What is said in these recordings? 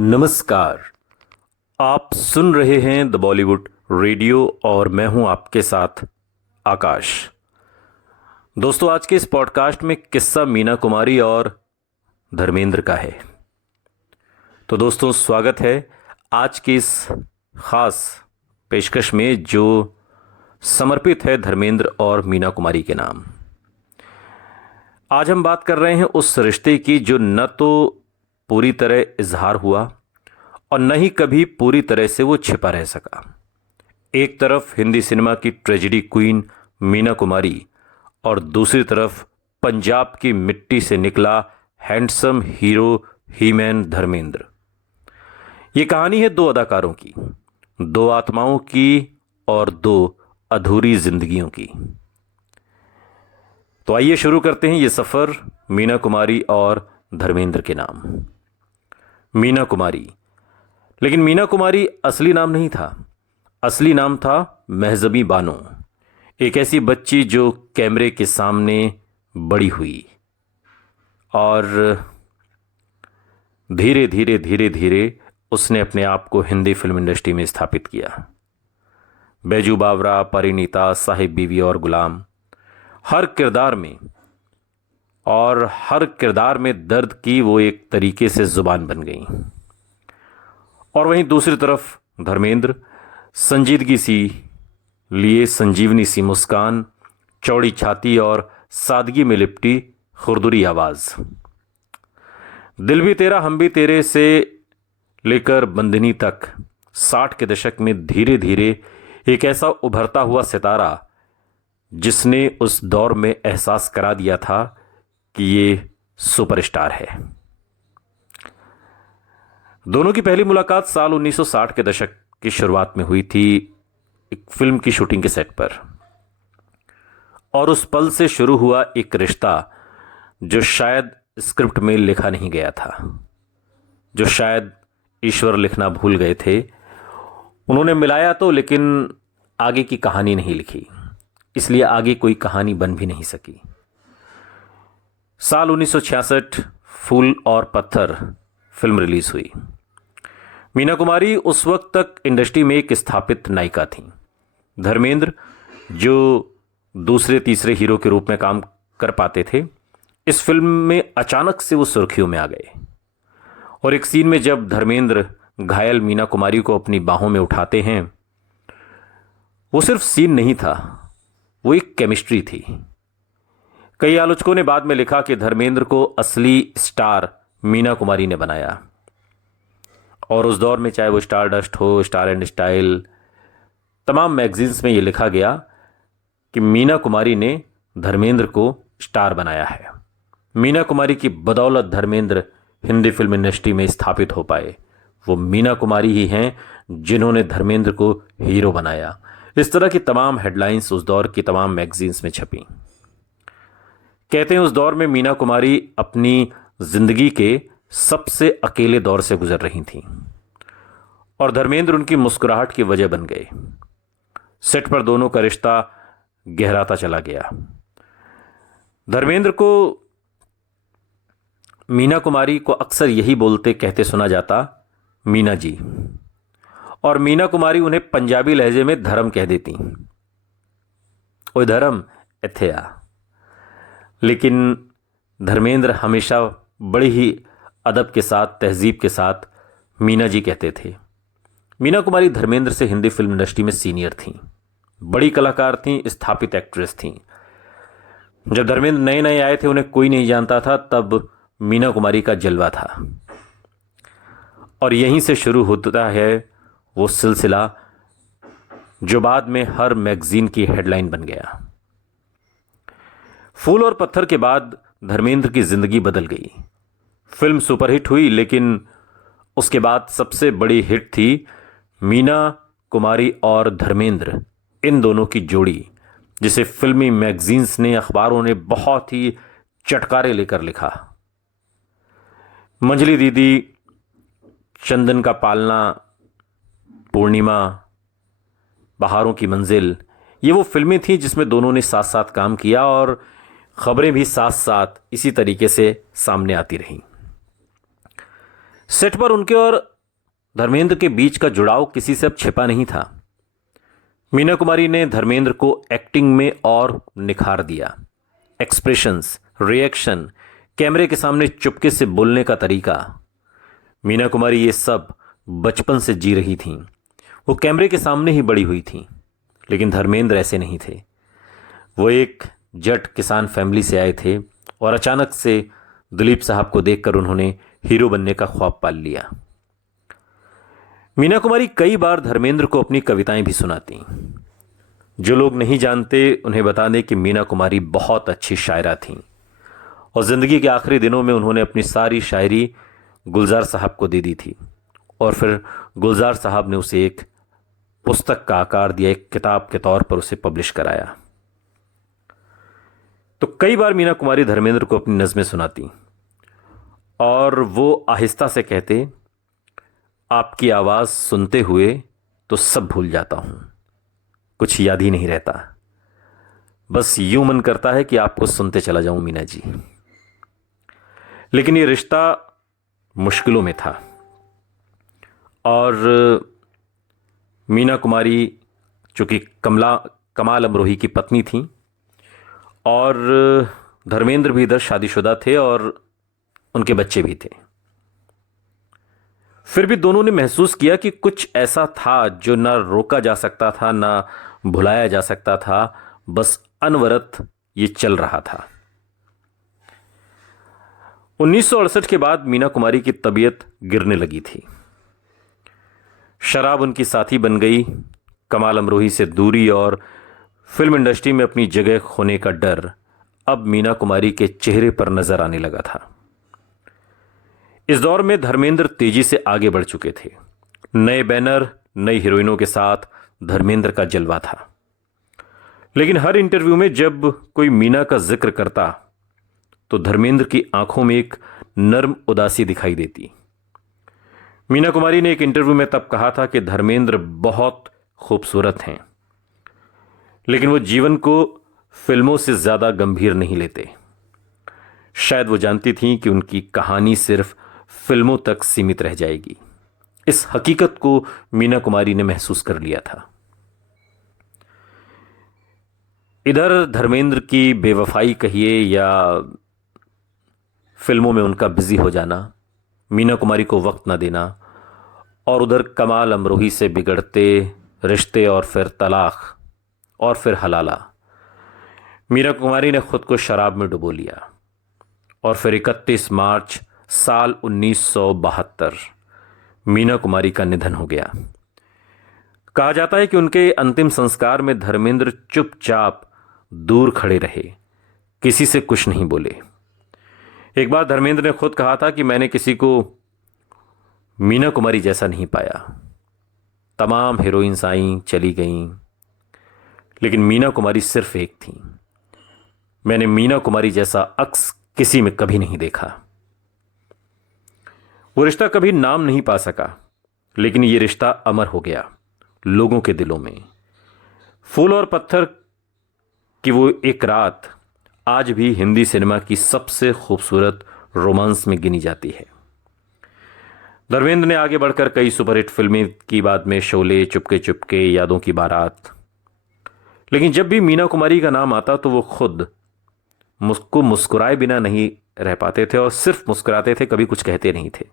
नमस्कार। आप सुन रहे हैं द बॉलीवुड रेडियो और मैं हूं आपके साथ आकाश। दोस्तों, आज के इस पॉडकास्ट में किस्सा मीना कुमारी और धर्मेंद्र का है। तो दोस्तों, स्वागत है आज की इस खास पेशकश में जो समर्पित है धर्मेंद्र और मीना कुमारी के नाम। आज हम बात कर रहे हैं उस रिश्ते की जो न तो पूरी तरह इजहार हुआ और न ही कभी पूरी तरह से वो छिपा रह सका। एक तरफ हिंदी सिनेमा की ट्रेजेडी क्वीन मीना कुमारी और दूसरी तरफ पंजाब की मिट्टी से निकला हैंडसम हीरो हीमैन धर्मेंद्र। ये कहानी है दो अदाकारों की, दो आत्माओं की और दो अधूरी जिंदगियों की। तो आइए शुरू करते हैं ये सफर मीना कुमारी और धर्मेंद्र के नाम। मीना कुमारी, लेकिन मीना कुमारी असली नाम नहीं था। असली नाम था महजबी बानो, एक ऐसी बच्ची जो कैमरे के सामने बड़ी हुई और धीरे धीरे धीरे धीरे उसने अपने आप को हिंदी फिल्म इंडस्ट्री में स्थापित किया। बैजू बावरा, परिणीता, साहिब बीवी और गुलाम, हर किरदार में दर्द की वो एक तरीके से जुबान बन गई। और वहीं दूसरी तरफ धर्मेंद्र, संजीदगी सी लिए संजीवनी सी मुस्कान, चौड़ी छाती और सादगी में लिपटी खुरदुरी आवाज। दिल भी तेरा हम भी तेरे से लेकर बंदनी तक 60 के दशक में धीरे धीरे एक ऐसा उभरता हुआ सितारा जिसने उस दौर में एहसास करा दिया था कि ये सुपरस्टार है। दोनों की पहली मुलाकात साल 1960 के दशक की शुरुआत में हुई थी, एक फिल्म की शूटिंग के सेट पर। और उस पल से शुरू हुआ एक रिश्ता जो शायद स्क्रिप्ट में लिखा नहीं गया था, जो शायद ईश्वर लिखना भूल गए थे। उन्होंने मिलाया तो, लेकिन आगे की कहानी नहीं लिखी, इसलिए आगे कोई कहानी बन भी नहीं सकी। साल 1966 फूल और पत्थर फिल्म रिलीज हुई। मीना कुमारी उस वक्त तक इंडस्ट्री में एक स्थापित नायिका थी। धर्मेंद्र, जो दूसरे तीसरे हीरो के रूप में काम कर पाते थे, इस फिल्म में अचानक से वो सुर्खियों में आ गए। और एक सीन में जब धर्मेंद्र घायल मीना कुमारी को अपनी बाहों में उठाते हैं, वो सिर्फ सीन नहीं था, वो एक केमिस्ट्री थी। कई आलोचकों ने बाद में लिखा कि धर्मेंद्र को असली स्टार मीना कुमारी ने बनाया। और उस दौर में चाहे वो स्टार डस्ट हो, स्टार एंड स्टाइल, तमाम मैगजीन्स में ये लिखा गया कि मीना कुमारी ने धर्मेंद्र को स्टार बनाया है। मीना कुमारी की बदौलत धर्मेंद्र हिंदी फिल्म इंडस्ट्री में स्थापित हो पाए। वो मीना कुमारी ही हैं जिन्होंने धर्मेंद्र को हीरो बनाया। इस तरह की तमाम हेडलाइंस उस दौर की तमाम मैगजीन्स में छपी। कहते हैं उस दौर में मीना कुमारी अपनी जिंदगी के सबसे अकेले दौर से गुजर रही थीं और धर्मेंद्र उनकी मुस्कुराहट की वजह बन गए। सेट पर दोनों का रिश्ता गहराता चला गया। धर्मेंद्र को मीना कुमारी को अक्सर यही बोलते कहते सुना जाता, मीना जी। और मीना कुमारी उन्हें पंजाबी लहजे में धर्म कह देती, ओए धर्म इत्थे आ। लेकिन धर्मेंद्र हमेशा बड़ी ही अदब के साथ, तहजीब के साथ मीना जी कहते थे। मीना कुमारी धर्मेंद्र से हिंदी फिल्म इंडस्ट्री में सीनियर थीं, बड़ी कलाकार थीं, स्थापित एक्ट्रेस थीं। जब धर्मेंद्र नए नए आए थे, उन्हें कोई नहीं जानता था, तब मीना कुमारी का जलवा था। और यहीं से शुरू होता है वो सिलसिला जो बाद में हर मैगजीन की हेडलाइन बन गया। फूल और पत्थर के बाद धर्मेंद्र की जिंदगी बदल गई। फिल्म सुपरहिट हुई, लेकिन उसके बाद सबसे बड़ी हिट थी मीना कुमारी और धर्मेंद्र, इन दोनों की जोड़ी, जिसे फिल्मी मैगजीन्स ने, अखबारों ने बहुत ही चटकारे लेकर लिखा। मंजली दीदी, चंदन का पालना, पूर्णिमा, बहारों की मंजिल, ये वो फिल्में थीं जिसमें दोनों ने साथ साथ काम किया और खबरें भी साथ साथ इसी तरीके से सामने आती रहीं। सेट पर उनके और धर्मेंद्र के बीच का जुड़ाव किसी से अब छिपा नहीं था। मीना कुमारी ने धर्मेंद्र को एक्टिंग में और निखार दिया। एक्सप्रेशंस, रिएक्शन, कैमरे के सामने चुपके से बोलने का तरीका, मीना कुमारी ये सब बचपन से जी रही थीं। वो कैमरे के सामने ही बड़ी हुई थीं। लेकिन धर्मेंद्र ऐसे नहीं थे। वो एक जट किसान फैमिली से आए थे और अचानक से दिलीप साहब को देखकर उन्होंने हीरो बनने का ख्वाब पाल लिया। मीना कुमारी कई बार धर्मेंद्र को अपनी कविताएं भी सुनाती। जो लोग नहीं जानते उन्हें बता दें कि मीना कुमारी बहुत अच्छी शायरा थीं और जिंदगी के आखिरी दिनों में उन्होंने अपनी सारी शायरी गुलजार साहब को दे दी थी और फिर गुलजार साहब ने उसे एक पुस्तक का आकार दिया, एक किताब के तौर पर उसे पब्लिश कराया। तो कई बार मीना कुमारी धर्मेंद्र को अपनी नज़में सुनाती और वो आहिस्ता से कहते, आपकी आवाज़ सुनते हुए तो सब भूल जाता हूं, कुछ याद ही नहीं रहता, बस यूं मन करता है कि आपको सुनते चला जाऊं मीना जी। लेकिन ये रिश्ता मुश्किलों में था और मीना कुमारी चूंकि कमाल अमरोही की पत्नी थी और धर्मेंद्र भी इधर शादीशुदा थे और उनके बच्चे भी थे। फिर भी दोनों ने महसूस किया कि कुछ ऐसा था जो ना रोका जा सकता था ना भुलाया जा सकता था, बस अनवरत ये चल रहा था। 1968 के बाद मीना कुमारी की तबीयत गिरने लगी थी। शराब उनकी साथी बन गई। कमाल अमरोही से दूरी और फिल्म इंडस्ट्री में अपनी जगह खोने का डर अब मीना कुमारी के चेहरे पर नजर आने लगा था। इस दौर में धर्मेंद्र तेजी से आगे बढ़ चुके थे। नए बैनर, नई हीरोइनों के साथ धर्मेंद्र का जलवा था। लेकिन हर इंटरव्यू में जब कोई मीना का जिक्र करता तो धर्मेंद्र की आंखों में एक नर्म उदासी दिखाई देती। मीना कुमारी ने एक इंटरव्यू में तब कहा था कि धर्मेंद्र बहुत खूबसूरत हैं, लेकिन वो जीवन को फिल्मों से ज्यादा गंभीर नहीं लेते। शायद वो जानती थीं कि उनकी कहानी सिर्फ फिल्मों तक सीमित रह जाएगी। इस हकीकत को मीना कुमारी ने महसूस कर लिया था। इधर धर्मेंद्र की बेवफाई कहिए या फिल्मों में उनका बिजी हो जाना, मीना कुमारी को वक्त न देना, और उधर कमाल अमरोही से बिगड़ते रिश्ते और फिर तलाक और फिर हलाला। मीना कुमारी ने खुद को शराब में डुबो लिया और फिर 31 मार्च साल 1972 मीना कुमारी का निधन हो गया। कहा जाता है कि उनके अंतिम संस्कार में धर्मेंद्र चुपचाप दूर खड़े रहे, किसी से कुछ नहीं बोले। एक बार धर्मेंद्र ने खुद कहा था कि मैंने किसी को मीना कुमारी जैसा नहीं पाया। तमाम हीरोइंस आईं चली गईं, लेकिन मीना कुमारी सिर्फ एक थी। मैंने मीना कुमारी जैसा अक्स किसी में कभी नहीं देखा। वो रिश्ता कभी नाम नहीं पा सका, लेकिन ये रिश्ता अमर हो गया लोगों के दिलों में। फूल और पत्थर की वो एक रात आज भी हिंदी सिनेमा की सबसे खूबसूरत रोमांस में गिनी जाती है। धर्मेंद्र ने आगे बढ़कर कई सुपरहिट फिल्में की, बाद में शोले, चुपके चुपके, यादों की बारात। लेकिन जब भी मीना कुमारी का नाम आता तो वो खुद मुस्कुराए बिना नहीं रह पाते थे और सिर्फ मुस्कुराते थे, कभी कुछ कहते नहीं थे।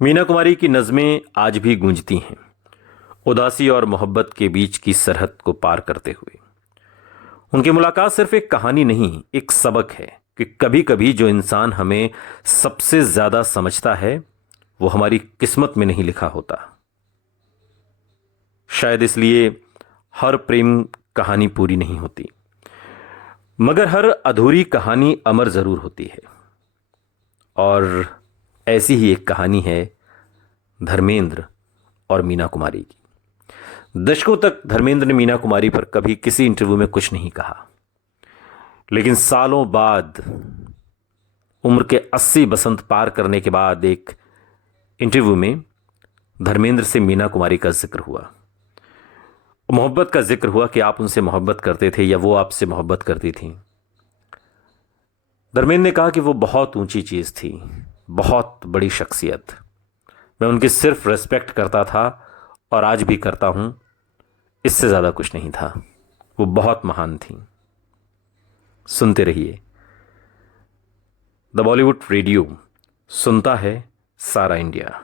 मीना कुमारी की नज़में आज भी गूंजती हैं, उदासी और मोहब्बत के बीच की सरहद को पार करते हुए। उनकी मुलाकात सिर्फ एक कहानी नहीं, एक सबक है कि कभी कभी जो इंसान हमें सबसे ज्यादा समझता है वो हमारी किस्मत में नहीं लिखा होता। शायद इसलिए हर प्रेम कहानी पूरी नहीं होती, मगर हर अधूरी कहानी अमर जरूर होती है। और ऐसी ही एक कहानी है धर्मेंद्र और मीना कुमारी की। दशकों तक धर्मेंद्र ने मीना कुमारी पर कभी किसी इंटरव्यू में कुछ नहीं कहा, लेकिन सालों बाद, उम्र के 80 बसंत पार करने के बाद, एक इंटरव्यू में धर्मेंद्र से मीना कुमारी का जिक्र हुआ। मोहब्बत का जिक्र हुआ कि आप उनसे मोहब्बत करते थे या वो आपसे मोहब्बत करती थी। धर्मेंद्र ने कहा कि वो बहुत ऊंची चीज थी, बहुत बड़ी शख्सियत। मैं उनकी सिर्फ रिस्पेक्ट करता था और आज भी करता हूं, इससे ज़्यादा कुछ नहीं था। वो बहुत महान थी। सुनते रहिए द बॉलीवुड रेडियो, सुनता है सारा इंडिया।